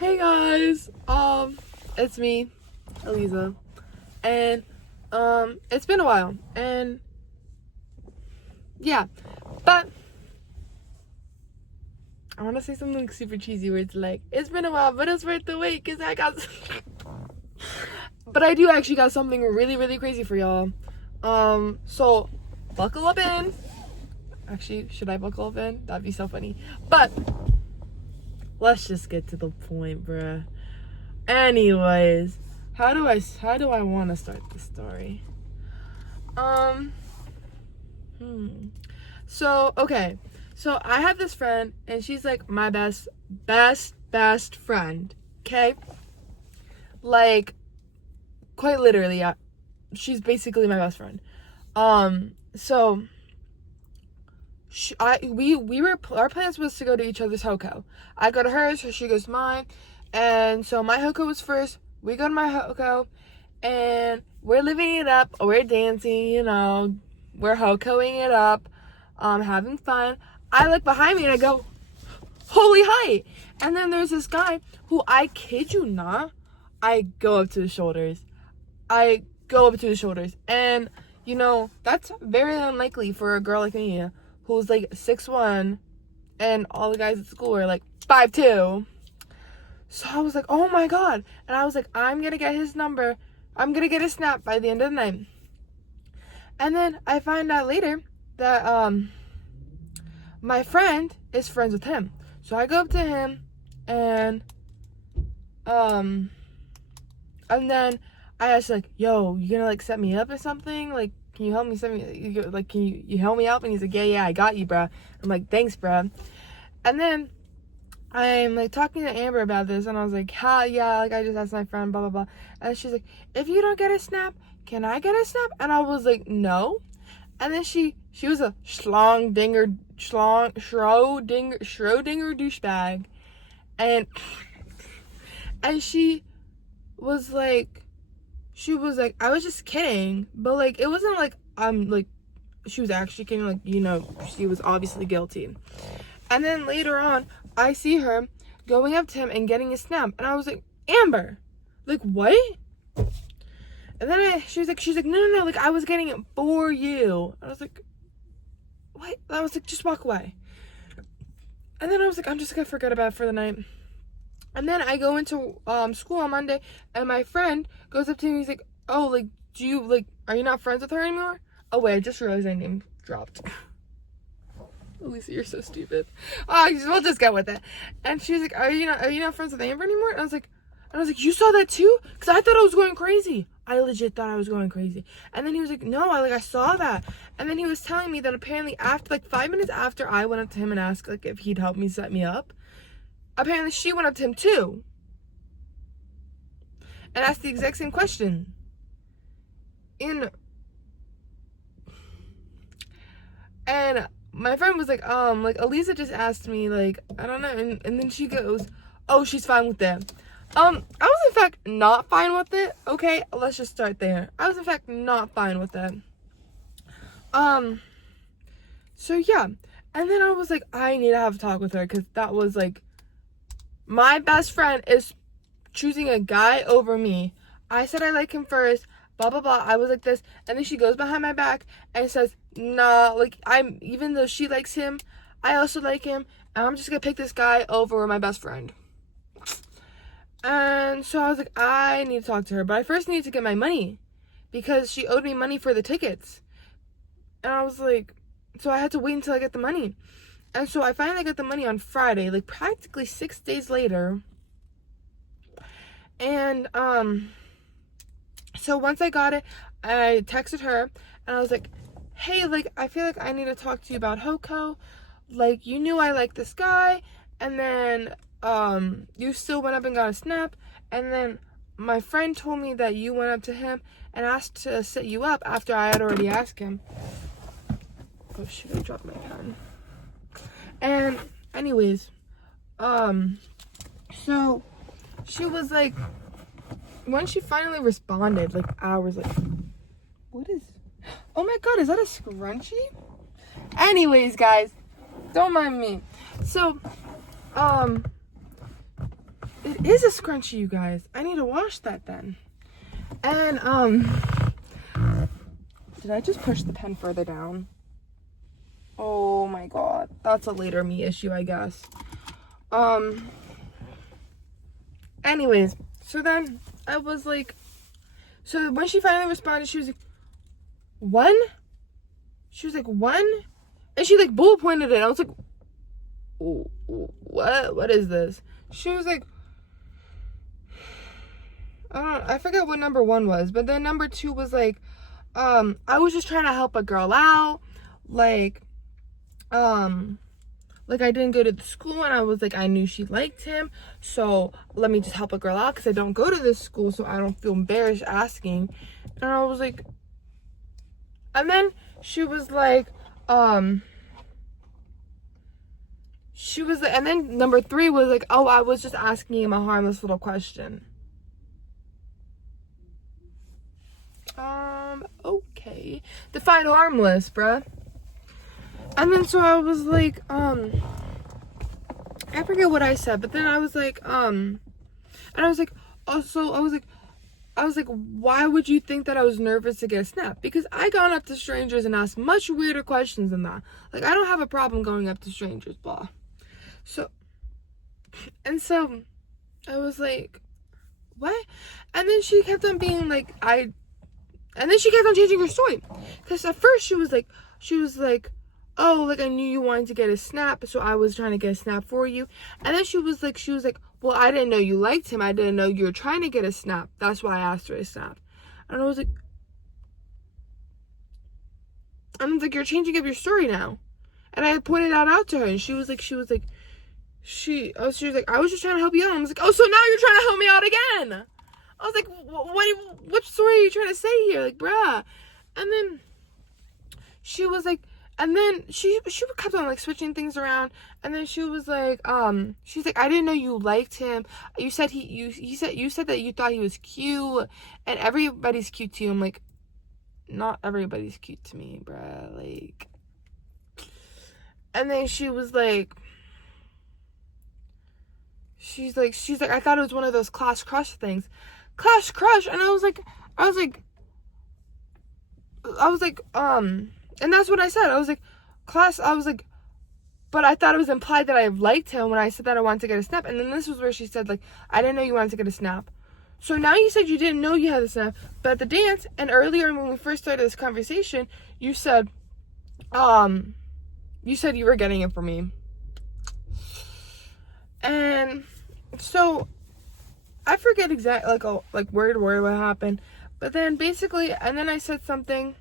Hey guys, it's me, Eliza, and it's been a while, and yeah, but I want to say something super cheesy where it's like, it's been a while, but it's worth the wait, because I got, but I do actually got something really, really crazy for y'all, so buckle up in. Actually, should I buckle up in? That'd be so funny, but let's just get to the point, bruh. Anyways, how do I want to start the story? So, okay. So, I have this friend, and she's like my best friend. Okay? Like, quite literally, she's basically my best friend. So, our plans was to go to each other's Hoko. I go to hers, she goes to mine. And so my Hoko was first. We go to my Hoko, and we're living it up. We're dancing, we're Hokoing it up, having fun. I look behind me and I go, holy hi! And then there's this guy who, I kid you not, I go up to his shoulders. And, that's very unlikely for a girl like me who's like 6'1", and all the guys at school are like 5'2". So I was like, oh my god. And I was like, I'm going to get his number. I'm going to get his snap by the end of the night. And then I find out later that my friend is friends with him. So I go up to him, and then I asked, like, yo, you going to like set me up or something? Like, can you help me can you help me out? And he's like, yeah, I got you, bruh. I'm like, thanks, bruh. And then I'm like talking to Amber about this, and I was like, yeah, like I just asked my friend, blah blah blah. And she's like, if you don't get a snap, can I get a snap? And I was like, no. And then she was a Schrodinger douchebag, and she was like, I was just kidding, but like it wasn't like like she was actually kidding, like, she was obviously guilty. And then later on, I see her going up to him and getting a snap, and I was like, Amber, like, what? And then she's like, no, like, I was getting it for you. I was like, what? I was like, just walk away. And then I was like, I'm just gonna forget about it for the night. And then I go into school on Monday, and my friend goes up to me, he's like, oh, like, are you not friends with her anymore? Oh wait, I just realized my name dropped. Lisa, you're so stupid. We'll just go with it. And she was like, are you not friends with Amber anymore? And I was like, you saw that too? Because I thought I was going crazy. I legit thought I was going crazy. And then he was like, no, I saw that. And then he was telling me that apparently after, like, 5 minutes after I went up to him and asked, like, if he'd help me set me up, apparently she went up to him too and asked the exact same question. And my friend was like, Eliza just asked me, like, I don't know. And then she goes, oh, she's fine with that. I was in fact not fine with it. Okay, let's just start there. I was in fact not fine with that. So yeah. And then I was like, I need to have a talk with her, because that was like, my best friend is choosing a guy over me. I said I like him first, blah blah blah. I was like this, and then she goes behind my back and says, nah, like, even though she likes him, I also like him, and I'm just gonna pick this guy over my best friend. And so I was like, I need to talk to her, but I first need to get my money, because she owed me money for the tickets. And I was like, so I had to wait until I get the money. And so I finally got the money on Friday, like practically 6 days later. And so once I got it, I texted her, and I was like, hey, like, I feel like I need to talk to you about Hoko. Like, you knew I liked this guy, and then you still went up and got a snap, and then my friend told me that you went up to him and asked to set you up after I had already asked him. Oh shoot, I dropped my pen. And anyways, so she was like, when she finally responded, like hours later, what is, oh my god, is that a scrunchie? Anyways, guys, don't mind me. So, it It is a scrunchie, you guys. I need to wash that then. And, did I just push the pen further down? Oh my god. That's a later me issue, I guess. Anyways, so then I was like, so when she finally responded, she was like, one? She was like, one? And she like bullet pointed it. I was like, what is this? She was like, I forget what number 1 was, but then number 2 was like, I was just trying to help a girl out, like I didn't go to the school, and I was like, I knew she liked him, so let me just help a girl out, because I don't go to this school, so I don't feel embarrassed asking. And I was like, and then she was like, and then number 3 was like, oh, I was just asking him a harmless little question. Okay. Define harmless, bruh. And then so I was like, I forget what I said, but then I was like, and I was like, also, I was like, why would you think that I was nervous to get a snap? Because I gone up to strangers and asked much weirder questions than that. Like, I don't have a problem going up to strangers, blah. So I was like, what? And then she kept on being like, and then she kept on changing her story. Because at first she was like, oh, like, I knew you wanted to get a snap, so I was trying to get a snap for you. And then she was like, well, I didn't know you liked him. I didn't know you were trying to get a snap. That's why I asked for a snap. And I was like, you're changing up your story now. And I had pointed that out to her, and she was like, I was just trying to help you out. I was like, oh, so now you're trying to help me out again. I was like, what story are you trying to say here? Like, bruh. And then she was like, and then she kept on like switching things around. And then she was like, she's like, I didn't know you liked him. You said you said that you thought he was cute, and everybody's cute to you. I'm like, not everybody's cute to me, bruh. Like, and then she was like, she's like, I thought it was one of those class crush things. Class crush. And I was like, and that's what I said. I was like, but I thought it was implied that I liked him when I said that I wanted to get a snap. And then this was where she said, like, I didn't know you wanted to get a snap. So now you said you didn't know you had a snap, but at the dance and earlier when we first started this conversation, you said you were getting it for me. And so I forget exactly, like word to word what happened. But then basically, and then I said something,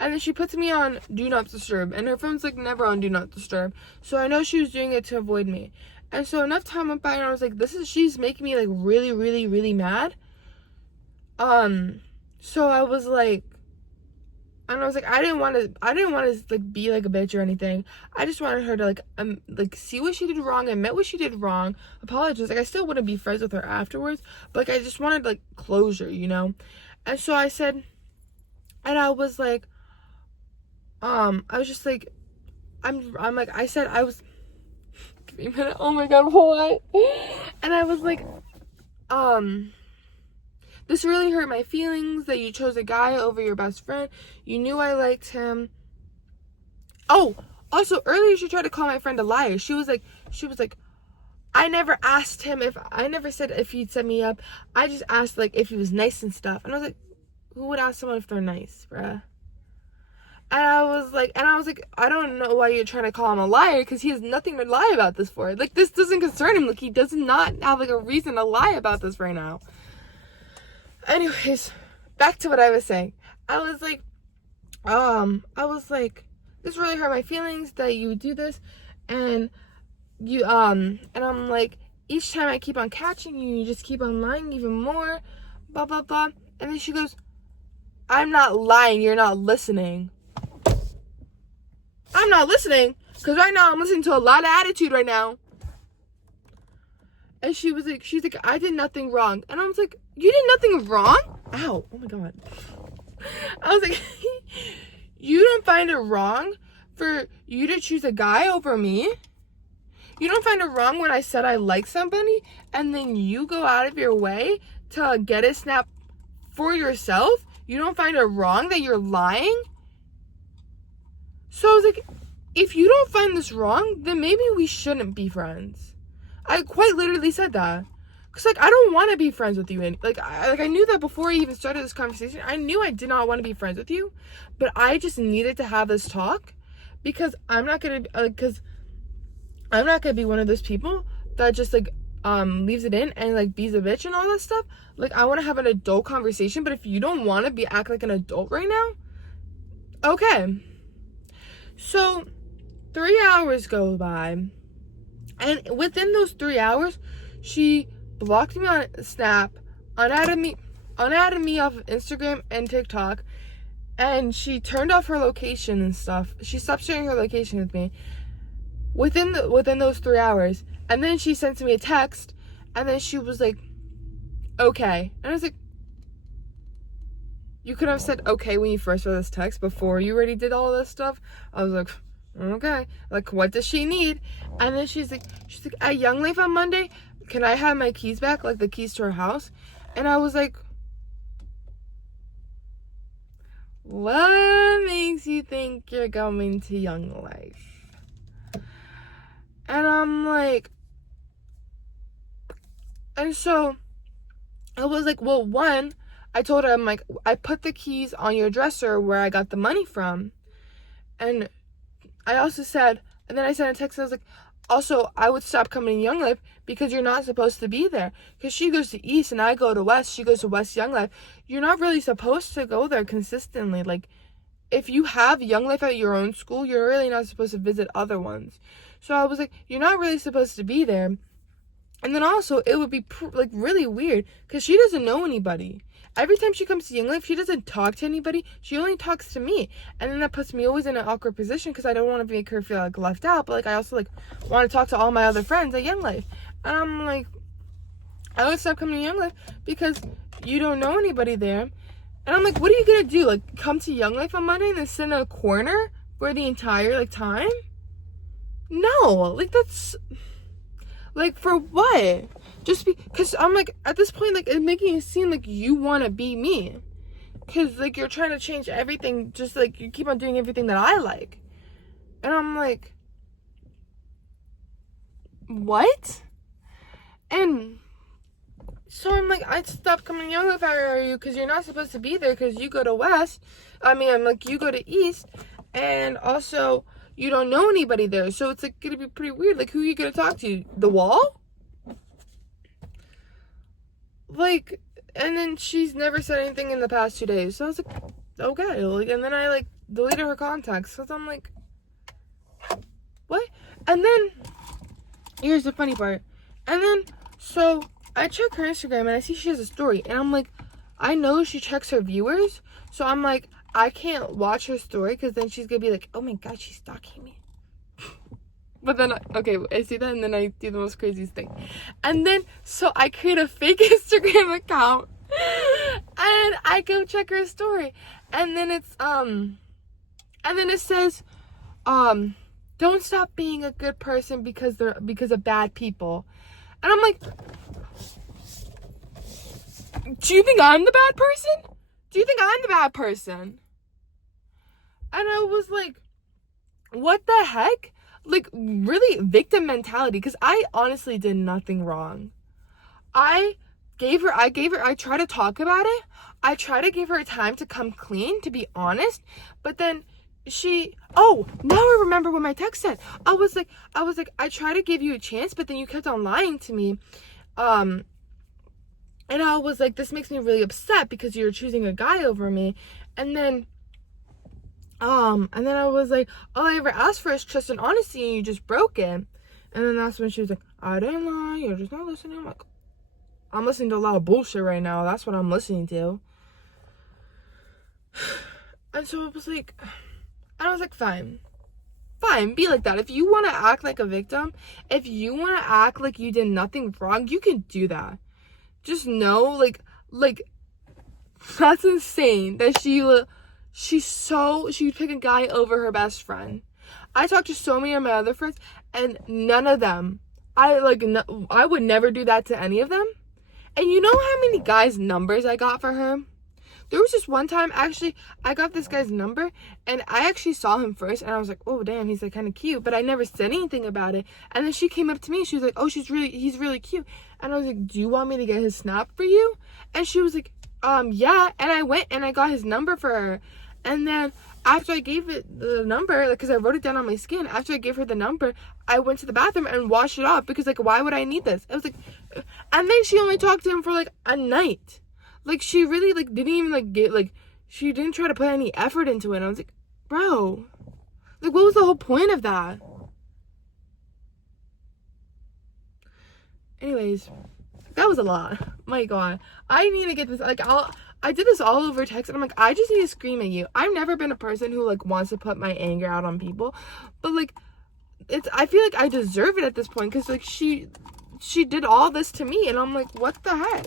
and then she puts me on Do Not Disturb. And her phone's like never on Do Not Disturb. So I know she was doing it to avoid me. And so enough time went by, and I was like, she's making me like really, really, really mad. So I was like, and I was like, I didn't want to like be like a bitch or anything. I just wanted her to like see what she did wrong, admit what she did wrong, apologize. Like, I still wouldn't be friends with her afterwards, but like, I just wanted like closure, you know? And so I said, and I was like, I was just like, I'm like, I said, I was, give me a minute, oh my god, what? And I was like, this really hurt my feelings that you chose a guy over your best friend. You knew I liked him. Oh, also earlier she tried to call my friend a liar. She was like, I never said if he'd set me up. I just asked like if he was nice and stuff. And I was like, who would ask someone if they're nice, bruh? And I was like, I don't know why you're trying to call him a liar, because he has nothing to lie about this for. Like, this doesn't concern him. Like, he does not have like a reason to lie about this right now. Anyways, back to what I was saying. I was like, this really hurt my feelings that you would do this, and you, and I'm like, each time I keep on catching you, you just keep on lying even more, blah, blah, blah. And then she goes, I'm not lying, you're not listening. I'm not listening, because right now I'm listening to a lot of attitude right now. And she's like, I did nothing wrong. And I was like, you did nothing wrong? Ow, oh my god. I was like, you don't find it wrong for you to choose a guy over me? You don't find it wrong when I said I like somebody and then you go out of your way to get a snap for yourself? You don't find it wrong that you're lying? So I was like, if you don't find this wrong, then maybe we shouldn't be friends. I quite literally said that. Because, like, I don't want to be friends with you. And, I knew that before I even started this conversation. I knew I did not want to be friends with you. But I just needed to have this talk. Because I'm not going to be one of those people that just, like, leaves it in and, like, be's a bitch and all that stuff. Like, I want to have an adult conversation. But if you don't want to act like an adult right now, okay. So, 3 hours go by. And within those 3 hours, she blocked me on Snap, unadded me off of Instagram and TikTok, and she turned off her location and stuff. She stopped sharing her location with me within those 3 hours. And then she sent me a text, and then she was like, okay. And I was like, you could have said okay when you first read this text before you already did all this stuff. I was like, okay. Like, what does she need? And then she's like, at Young Life on Monday, can I have my keys back? Like, the keys to her house? And I was like, what makes you think you're going to Young Life? And I'm like, and so I was like, well, one, I told her, I'm like, I put the keys on your dresser where I got the money from. And I also said, and then I sent a text, I was like, also, I would stop coming to Young Life because you're not supposed to be there. Because she goes to East and I go to West. She goes to West Young Life. You're not really supposed to go there consistently. Like, if you have Young Life at your own school, you're really not supposed to visit other ones. So I was like, you're not really supposed to be there. And then also, it would be like really weird because she doesn't know anybody. Every time she comes to Young Life, she doesn't talk to anybody. She only talks to me. And then that puts me always in an awkward position because I don't want to make her feel like left out. But like, I also like want to talk to all my other friends at Young Life. And I'm like, I would stop coming to Young Life because you don't know anybody there. And I'm like, what are you going to do? Like, come to Young Life on Monday and then sit in a corner for the entire like time? No, like that's like, for what? Just because I'm like, at this point, like, it's making it seem like you want to be me. Because, like, you're trying to change everything. Just, like, you keep on doing everything that I like. And I'm like, what? And so I'm like, I'd stop coming Young if I were you. Because you're not supposed to be there. Because you go to West. I'm like, you go to East. And also, you don't know anybody there. So it's, like, going to be pretty weird. Like, who are you going to talk to? The wall? Like, and then she's never said anything in the past 2 days. So I was like, okay. Like, and then I, like, deleted her contacts. Because I'm like, what? And then, here's the funny part. And then, so, I check her Instagram and I see she has a story. And I'm like, I know she checks her viewers. So I'm like, I can't watch her story because then she's going to be like, oh my God, she's stalking me. But then, okay, I see that and then I do the most craziest thing. And then, so I create a fake Instagram account. And I go check her story. And then it's, and then it says, don't stop being a good person because of bad people. And I'm like, do you think I'm the bad person? Do you think I'm the bad person? And I was like, what the heck? Like, really victim mentality, because I honestly did nothing wrong. I tried to talk about it. I tried to give her time to come clean, to be honest. But then now I remember what my text said. I was like, I tried to give you a chance, but then you kept on lying to me. And I was like, this makes me really upset because you're choosing a guy over me. And then I was like, all I ever asked for is trust and honesty, and you just broke it. And then that's when she was like, I didn't lie, you're just not listening. I'm like, I'm listening to a lot of bullshit right now. That's what I'm listening to. And so I was like, fine, be like that. If you want to act like a victim, if you want to act like you did nothing wrong, you can do that. Just know, like, that's insane that she would pick a guy over her best friend. I talked to so many of my other friends, and none of them, I would never do that to any of them. And you know how many guys' numbers I got for her? There was just one time, actually, I got this guy's number, and I actually saw him first, and I was like, oh, damn, he's, like, kind of cute, but I never said anything about it. And then she came up to me, and she was like, oh, he's really cute. And I was like, do you want me to get his snap for you? And she was like, yeah. And I went, and I got his number for her. And then after I gave it the number, because I wrote it down on my skin, after I gave her the number, I went to the bathroom and washed it off, because, like, why would I need this? I was like, and then she only talked to him for, like, a night. Like, she really, like, didn't even, like, she didn't try to put any effort into it. And I was like, bro, like, what was the whole point of that? Anyways, that was a lot. My God. I need to get this, like, I did this all over text, and I'm like, I just need to scream at you. I've never been a person who, like, wants to put my anger out on people. But, like, I feel like I deserve it at this point, because, like, she did all this to me, and I'm like, what the heck?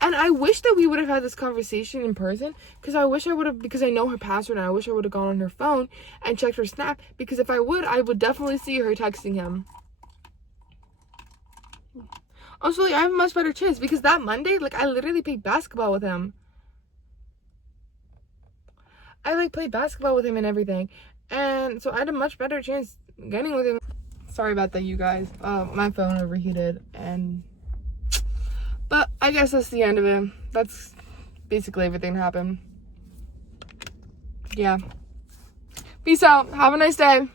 And I wish that we would have had this conversation in person, because I wish I would have, because I know her password, and I wish I would have gone on her phone and checked her snap, because if I would definitely see her texting him. Also, like, I have a much better chance, because that Monday, like, I literally played basketball with him. I, like, played basketball with him and everything, and so I had a much better chance getting with him. Sorry about that, you guys. My phone overheated, but I guess that's the end of it. That's basically everything that happened. Yeah. Peace out. Have a nice day.